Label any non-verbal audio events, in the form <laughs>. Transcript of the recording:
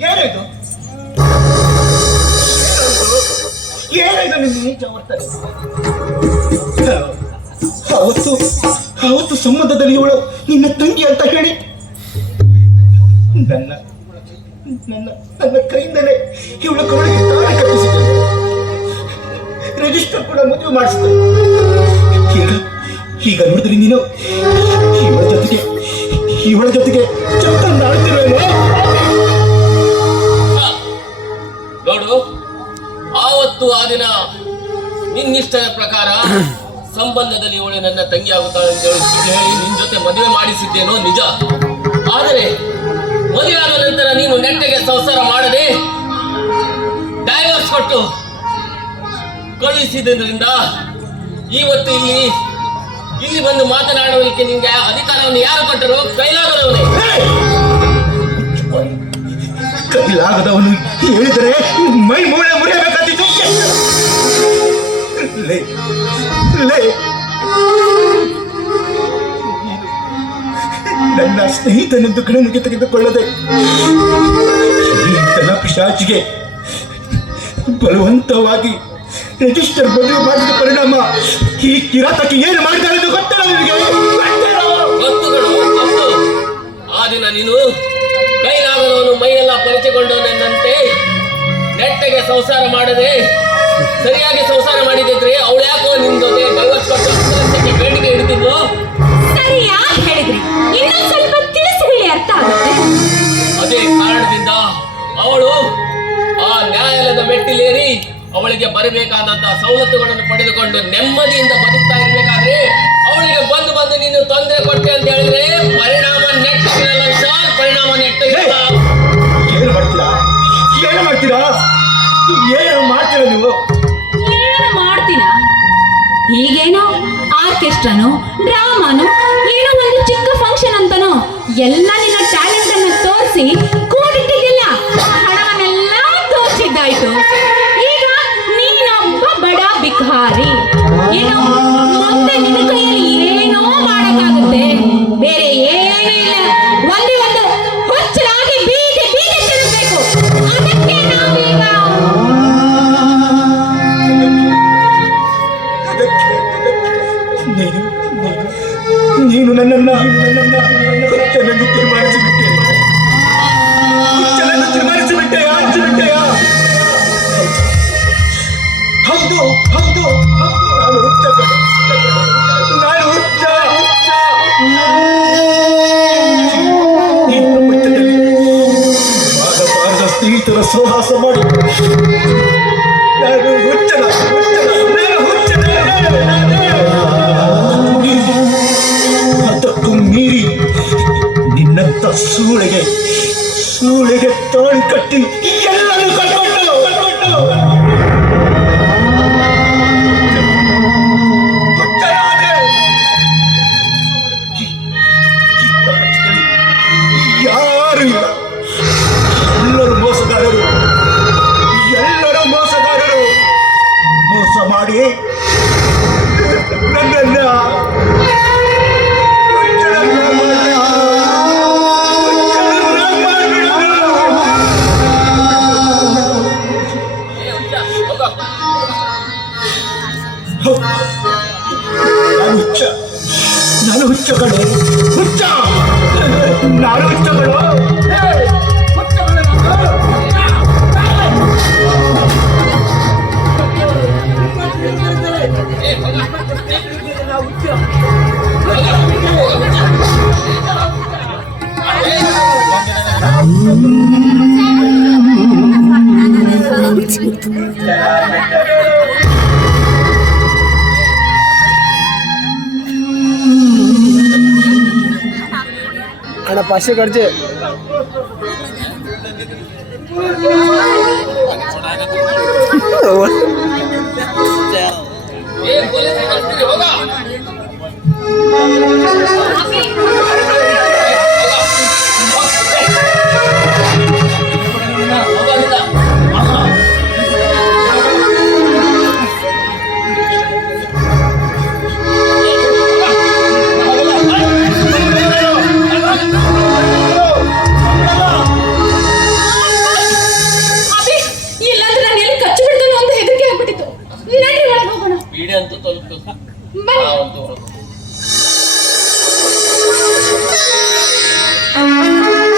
ಏನಾಯ್ತು? ಏನಾಯ್ತು ನಿನ್ನ ನೀಚ ವರ್ತನೆ? ಅವತ್ತು ಅವತ್ತು ಸಂಬಂಧದಲ್ಲಿ ಇವಳು ನಿನ್ನ ತಂಗಿ ಅಂತ ಹೇಳಿ. ನನ್ನ ನನ್ನ ನನ್ನ ಕೈಯಿಂದಲೇ ಇವಳ ಕವಳಿಗೆ ತಾಳಿ ಕಟ್ಟಿಸಿದೆ ರಿಜಿಸ್ಟರ್ ಕೂಡ ಮದುವೆ ಮಾಡಿಸಿದೆ ಈಗ ಈಗ ನೀನು ಇವಳ ಜೊತೆಗೆ ಇವಳ ಜೊತೆಗೆ ಚಂದ ನಿನ್ನಿಷ್ಟದ ಪ್ರಕಾರ ಸಂಬಂಧದಲ್ಲಿ ಇವಳು ನನ್ನ ತಂಗಿ ಆಗುತ್ತಾಳೆ ಅಂತ ಹೇಳಿ ನಿನ್ನ ಜೊತೆ ಮದುವೆ ಮಾಡಿಸಿದ್ದೇನೋ ನಿಜ. ಆದರೆ ಮದುವೆ ಆದ ನಂತರ ನೀನು ನೆಟ್ಟಗೆ ಸಂಸಾರ ಮಾಡದೆ ಡೈವರ್ಸ್ ಕೊಟ್ಟು ಕಳುಹಿಸಿದ್ದರಿಂದ ಇವತ್ತು ಇಲ್ಲಿ ಇಲ್ಲಿ ಬಂದು ಮಾತನಾಡುವುದಕ್ಕೆ ನಿಮಗೆ ಅಧಿಕಾರವನ್ನು ಯಾರು ಕೊಟ್ಟರು? ಕೈಲಾಗದವನೇ. ಕೈಲಾಗದವನು ಹೇಳಿದರೆ ಮೈ ಮೂಳೆ ಮುರಿಯಬೇಕಾದಿತ್ತು ಲೇ ಲೇ. ನನ್ನ ಸ್ನೇಹಿತನೆಂದು ಗಣನೆಗೆ ತೆಗೆದುಕೊಳ್ಳದೆ ತನ್ನ ಪಿಶಾಚಿಗೆ ಬಲವಂತವಾಗಿ ರಿಜಿಸ್ಟರ್ ಮದುವೆ ಮಾಡಿದ ಪರಿಣಾಮ ಈ ಕಿರಾತಕ್ಕೆ ಏನು ಮಾಡಿದ್ದಾರೆ ಎಂದು ಗೊತ್ತಿಲ್ಲ ನಿನಗೆ? ಆ ದಿನ ನೀನು ಕೈಲಾಗದವನು ಮೈಯೆಲ್ಲ ಪರಿಚಿಕೊಂಡವನೆಂದಂತೆ ನೆಟ್ಟಗೆ ಸಂಸಾರ ಮಾಡದೆ ಸರಿಯಾಗಿ ಸಂಸಾರ ಮಾಡಿದ್ರೆ ಅವಳು ಯಾಕೋ ನಿಮ್ ಜೊತೆ ಡೈವರ್ಸ್ ಕೊಟ್ಟು ಬೇಡಿಕೆ ಹಿಡಿದಿದ್ಲು ಸರಿಯಾಗಿ ಹೇಳಿದ್ರಿ. ಇನ್ನೊಂದ್ ಸ್ವಲ್ಪ ತಿಳಿಸಿ ಹೇಳಿ ಅರ್ಥ ಆಗುತ್ತೆ? ಅದೇ ಕಾರಣದಿಂದ ಅವಳು ಆ ನ್ಯಾಯಾಲಯದ ಮೆಟ್ಟಿಲೇರಿ ಅವಳಿಗೆ ಬರಬೇಕಾದಂತಹ ಸವಲತ್ತುಗಳನ್ನು ಪಡೆದುಕೊಂಡು ನೆಮ್ಮದಿಯಿಂದ ಬದುಕ್ತಾ ಇರಬೇಕಾದ್ರೆ ಅವಳಿಗೆ ಬಂದು ಬಂದು ನೀನು ತೊಂದರೆ ಕೊಟ್ಟೆ ಅಂತ ಹೇಳಿದ್ರೆ ಪರಿಣಾಮ ನೆಟ್ಟಿರಲ್ಲ ವಿಶಾಲ್ ಪರಿಣಾಮ ನೆಟ್ಟಿರಲ್ಲ ಏನು ಮಾಡ್ತೀರಾ? ಏನು ಮಾಡ್ತೀರಾ? ಏನು ಮಾಡ್ತೀರಾ ನೀವು? ಹೀಗೇನೋ ಆರ್ಕೆಸ್ಟ್ರಾನು, ಡ್ರಾಮಾನು, ಏನೋ ಒಂದು ಚಿಕ್ಕ ಫಂಕ್ಷನ್ ಅಂತನೋ, ಎಲ್ಲ ನಿನ್ನ ಟ್ಯಾಲೆಂಟ್ ಅನ್ನು ತೋರಿಸಿ ಕೂಡಿಟ್ಟಿದ್ದಿಲ್ಲ. ಹಣವನ್ನೆಲ್ಲ ತೋರಿಸಿದ್ದಾಯ್ತು. ಈಗ ನೀನೊಬ್ಬ ಬಡ ಬಿಕಾರಿ ಏನೋ ಮುಂದೆ ನಿನ್ನ ಕೈಯಲ್ಲಿ ಏನೋ ಮಾಡಕ್ಕಾಗುತ್ತೆ. ಬೇರೆ ಏನೂ ನೀನು ನನ್ನ ನೀನು ನನ್ನನ್ನ ಹುಚ್ಚನೆಂದು ತೀರ್ಮಾನಿಸಿಬಿಟ್ಟೆ. ಹುಚ್ಚನೆಂದು ತೀರ್ಮಾನಿಸಿಬಿಟ್ಟೆಯಾ ಹಚ್ಚಿಬಿಟ್ಟೆಯಾ ಹೌದು ಹೌದು ಹೌದು ನಾನು ಹುಚ್ಚ. ನನ್ನನ್ನ ಹುಚ್ಚನನ್ನ ಮಾಡಿ- ಹುಚ್ಚನನ್ನ ಮಾಡಿಬಿಡೋದು. ಏ ಹುಚ್ಚ, ಹೋಗೋ. ಹೌದು. ನಾನು ಹುಚ್ಚ ನಾನು ಹುಚ್ಚ ಕಣೆ जरा पाचशे कडचे <laughs> 没。